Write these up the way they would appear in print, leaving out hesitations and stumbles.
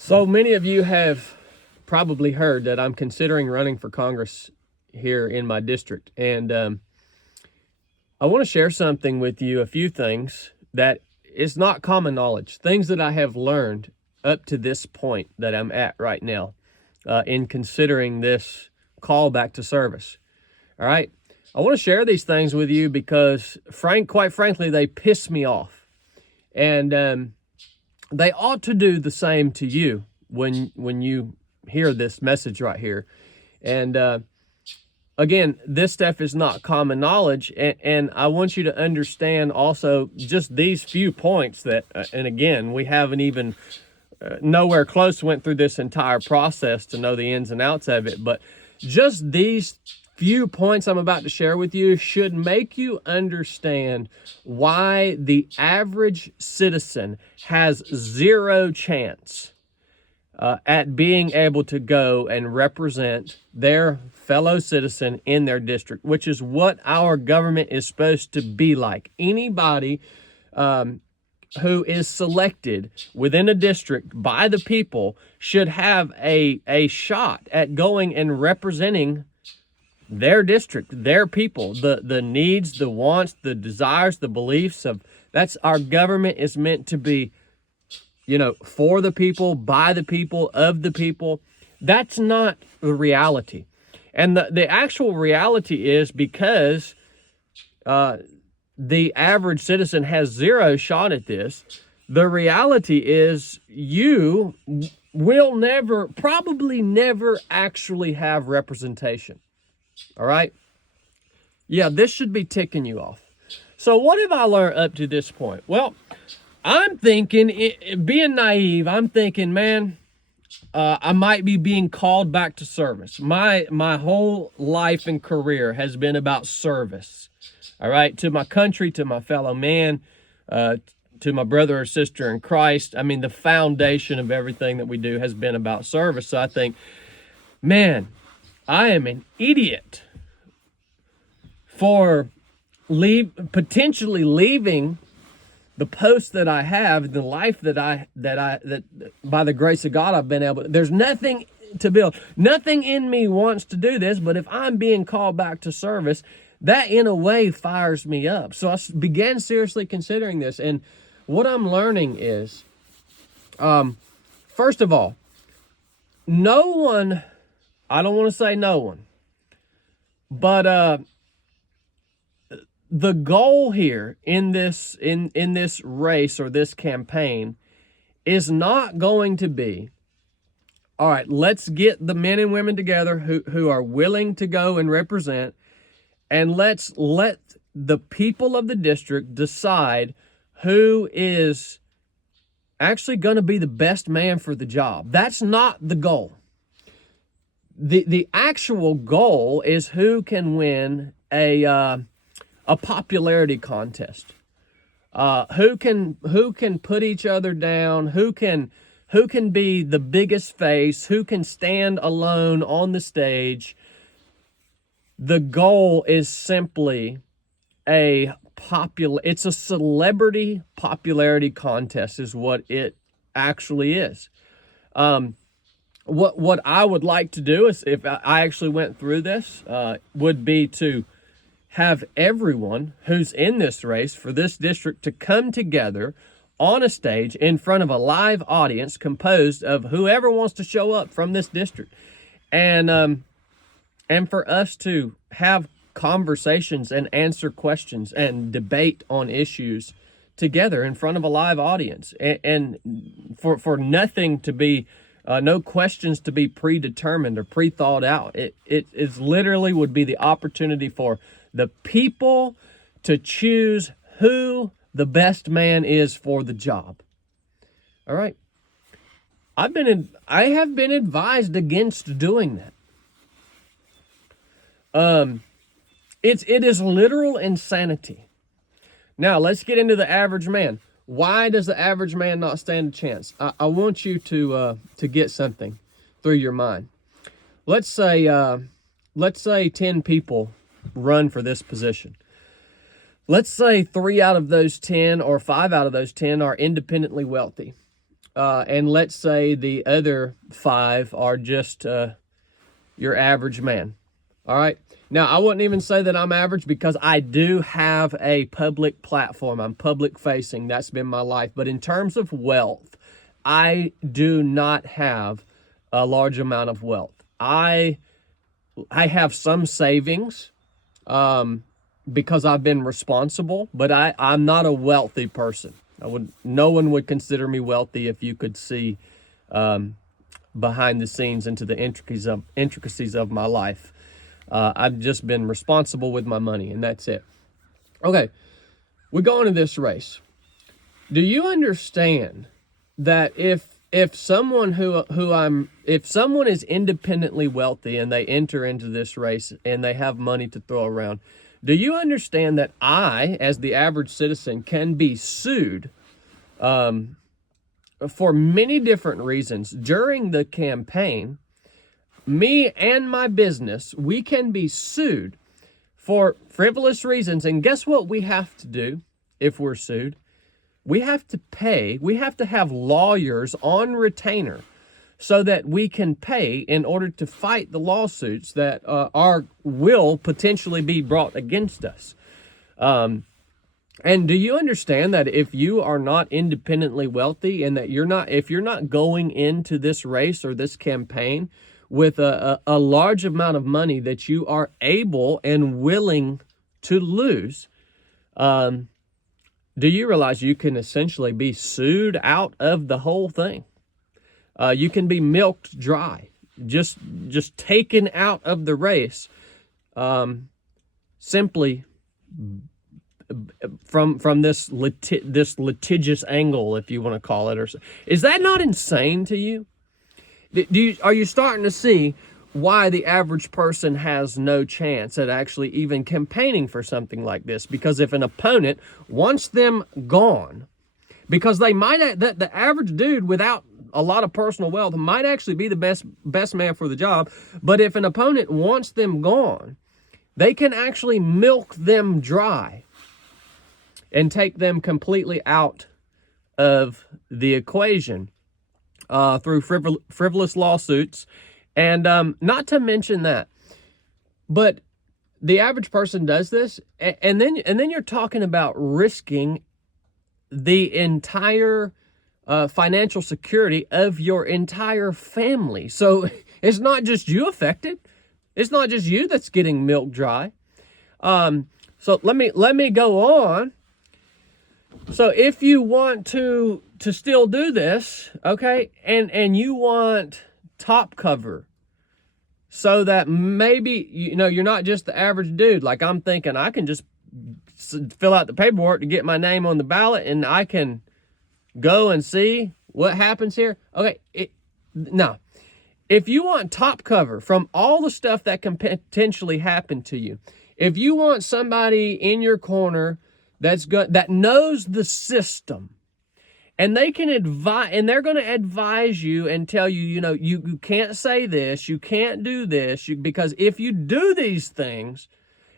So many of you have probably heard that I'm considering running for Congress here in my district. And I want to share something with you, a few things that is not common knowledge, things that I have learned up to this point that I'm at right now in considering this call back to service. All right. I want to share these things with you because, quite frankly, they piss me off. And they ought to do the same to you when you hear this message right here. And again, this stuff is not common knowledge, and I want you to understand also just these few points that, and again, we haven't even nowhere close went through this entire process to know the ins and outs of it, but just these few points I'm about to share with you should make you understand why the average citizen has zero chance at being able to go and represent their fellow citizen in their district, which is what our government is supposed to be like. Anybody who is selected within a district by the people should have a shot at going and representing their district, their people, the needs, the wants, the desires, the beliefs of, that's our government is meant to be, for the people, by the people, of the people. That's not the reality. And the actual reality is because the average citizen has zero shot at this, the reality is you will probably never actually have representation. All right? Yeah, this should be ticking you off. So what have I learned up to this point? Well, I'm thinking, being naive, I'm thinking, man, I might be being called back to service. My whole life and career has been about service. All right? To my country, to my fellow man, to my brother or sister in Christ. I mean, the foundation of everything that we do has been about service. So I think, man, I am an idiot for potentially leaving the post that I have, the life that by the grace of God I've been able to. There's nothing to build. Nothing in me wants to do this, but if I'm being called back to service, that in a way fires me up. So I began seriously considering this, and what I'm learning is, first of all, no one. I don't want to say no one, but the goal here in this race or this campaign is not going to be, all right, let's get the men and women together who are willing to go and represent, and let's let the people of the district decide who is actually going to be the best man for the job. That's not the goal. The actual goal is who can win a popularity contest. Who can put each other down? Who can be the biggest face? Who can stand alone on the stage? The goal is simply it's a celebrity popularity contest is what it actually is. What I would like to do is, if I actually went through this, would be to have everyone who's in this race for this district to come together on a stage in front of a live audience composed of whoever wants to show up from this district, and for us to have conversations and answer questions and debate on issues together in front of a live audience, and for nothing to be no questions to be predetermined or pre-thought out. It is literally would be the opportunity for the people to choose who the best man is for the job. All right. I have been advised against doing that. It is literal insanity. Now let's get into the average man. Why does the average man not stand a chance? I want you to get something through your mind. Let's say 10 people run for this position. Let's say 3 out of those 10 or 5 out of those 10 are independently wealthy. and let's say the other 5 are just your average man. All right. Now, I wouldn't even say that I'm average because I do have a public platform. I'm public facing. That's been my life. But in terms of wealth, I do not have a large amount of wealth. I have some savings because I've been responsible, but I'm not a wealthy person. No one would consider me wealthy if you could see behind the scenes into the intricacies of my life. I've just been responsible with my money, and that's it. Okay, we go into this race. Do you understand that if someone if someone is independently wealthy and they enter into this race and they have money to throw around, do you understand that I, as the average citizen, can be sued for many different reasons during the campaign? Me and my business, we can be sued for frivolous reasons. And guess what we have to do if we're sued? We have to have lawyers on retainer so that we can pay in order to fight the lawsuits that will potentially be brought against us. And do you understand that if you are not independently wealthy and that if you're not going into this race or this campaign with a large amount of money that you are able and willing to lose, do you realize you can essentially be sued out of the whole thing? You can be milked dry, just taken out of the race, simply from this litigious angle, if you want to call it. Is that not insane to you? Are you starting to see why the average person has no chance at actually even campaigning for something like this? Because if an opponent wants them gone, because they might, the average dude without a lot of personal wealth might actually be the best man for the job, but if an opponent wants them gone, they can actually milk them dry and take them completely out of the equation through frivolous lawsuits. And not to mention that, but the average person does this, and then you're talking about risking the entire financial security of your entire family. So it's not just you affected. It's not just you that's getting milked dry. So let me go on. So if you want to still do this, okay, and you want top cover, so that maybe, you're not just the average dude. Like, I'm thinking I can just fill out the paperwork to get my name on the ballot and I can go and see what happens here. Okay, no. If you want top cover from all the stuff that can potentially happen to you, if you want somebody in your corner that knows the system, and they can advise, and they're going to advise you and tell you, you can't say this, you can't do this, because if you do these things,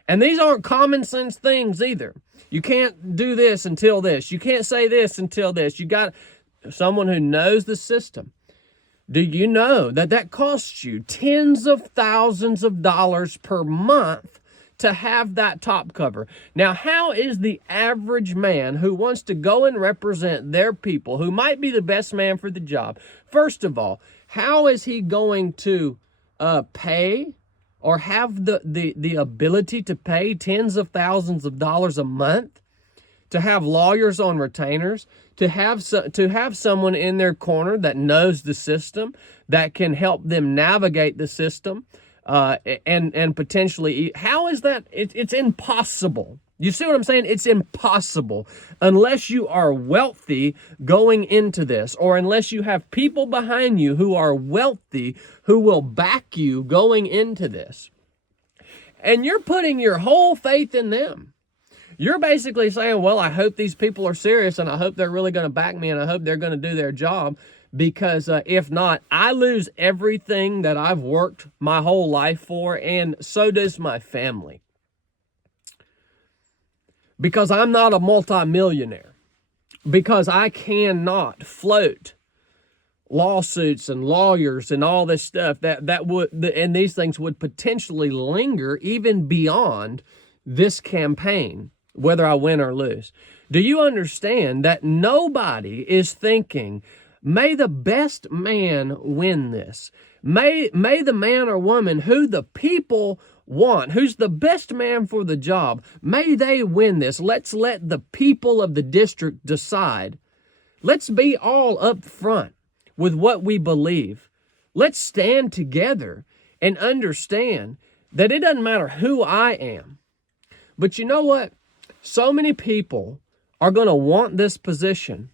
and these aren't common sense things either. You can't do this until this. You can't say this until this. You got someone who knows the system. Do you know that costs you tens of thousands of dollars per month to have that top cover? Now, how is the average man who wants to go and represent their people, who might be the best man for the job, first of all, how is he going to pay or have the ability to pay tens of thousands of dollars a month, to have lawyers on retainers, to have someone in their corner that knows the system, that can help them navigate the system, and potentially, how is that? It's impossible. You see what I'm saying? It's impossible unless you are wealthy going into this, or unless you have people behind you who are wealthy who will back you going into this. And you're putting your whole faith in them. You're basically saying, well, I hope these people are serious, and I hope they're really going to back me, and I hope they're going to do their job, because if not, I lose everything that I've worked my whole life for, and so does my family. Because I'm not a multimillionaire. Because I cannot float lawsuits and lawyers and all this stuff and these things would potentially linger even beyond this campaign, whether I win or lose. Do you understand that nobody is thinking, may the best man win this? May the man or woman who the people want, who's the best man for the job, may they win this. Let's let the people of the district decide. Let's be all up front with what we believe. Let's stand together and understand that it doesn't matter who I am. But you know what? So many people are going to want this position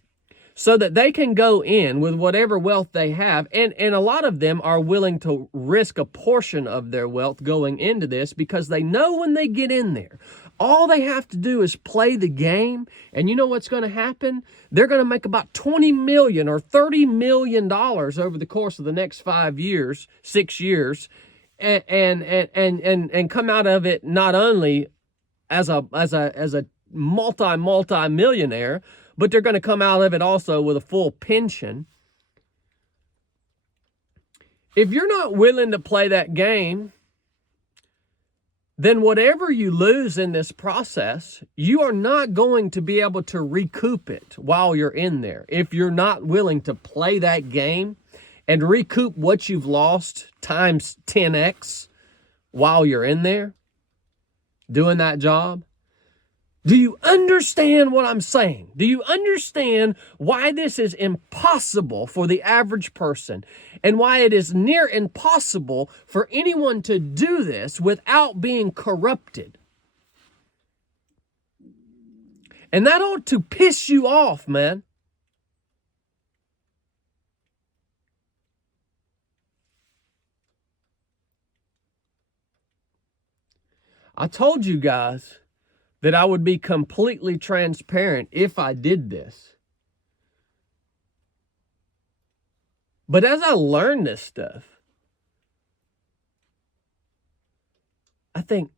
so that they can go in with whatever wealth they have. And a lot of them are willing to risk a portion of their wealth going into this because they know when they get in there, all they have to do is play the game. And you know what's going to happen? They're going to make about $20 million or $30 million over the course of the next 5 years, 6 years, and come out of it not only as a multi-millionaire, but they're going to come out of it also with a full pension. If you're not willing to play that game, then whatever you lose in this process, you are not going to be able to recoup it while you're in there. If you're not willing to play that game and recoup what you've lost times 10x while you're in there doing that job. Do you understand what I'm saying? Do you understand why this is impossible for the average person and why it is near impossible for anyone to do this without being corrupted? And that ought to piss you off, man. I told you guys that I would be completely transparent if I did this. But as I learn this stuff, I think,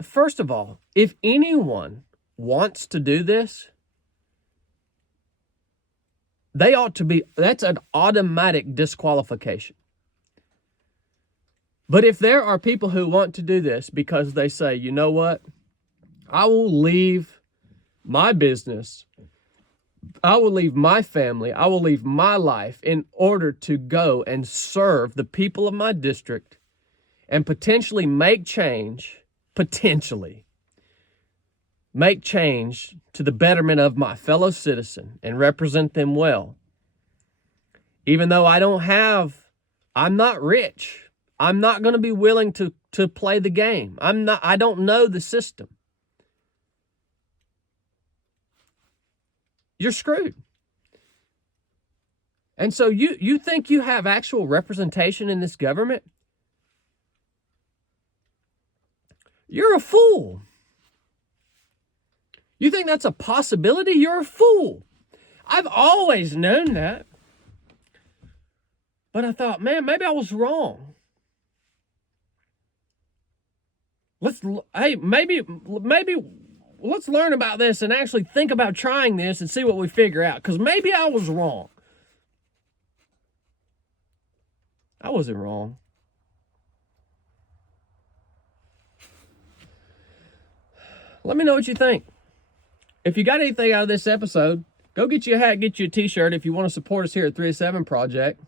first of all, if anyone wants to do this, they ought to be, that's an automatic disqualification. But if there are people who want to do this because they say, you know what, I will leave my business, I will leave my family, I will leave my life in order to go and serve the people of my district and potentially make change to the betterment of my fellow citizen and represent them well. Even though I'm not rich, I'm not going to be willing to play the game. I don't know the system. You're screwed. And so you think you have actual representation in this government? You're a fool. You think that's a possibility? You're a fool. I've always known that. But I thought, man, maybe I was wrong. Maybe let's learn about this and actually think about trying this and see what we figure out. Because maybe I was wrong. I wasn't wrong. Let me know what you think. If you got anything out of this episode, go get you a hat, get you a t-shirt if you want to support us here at 307 Project.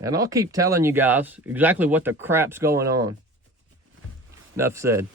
And I'll keep telling you guys exactly what the crap's going on. Enough said.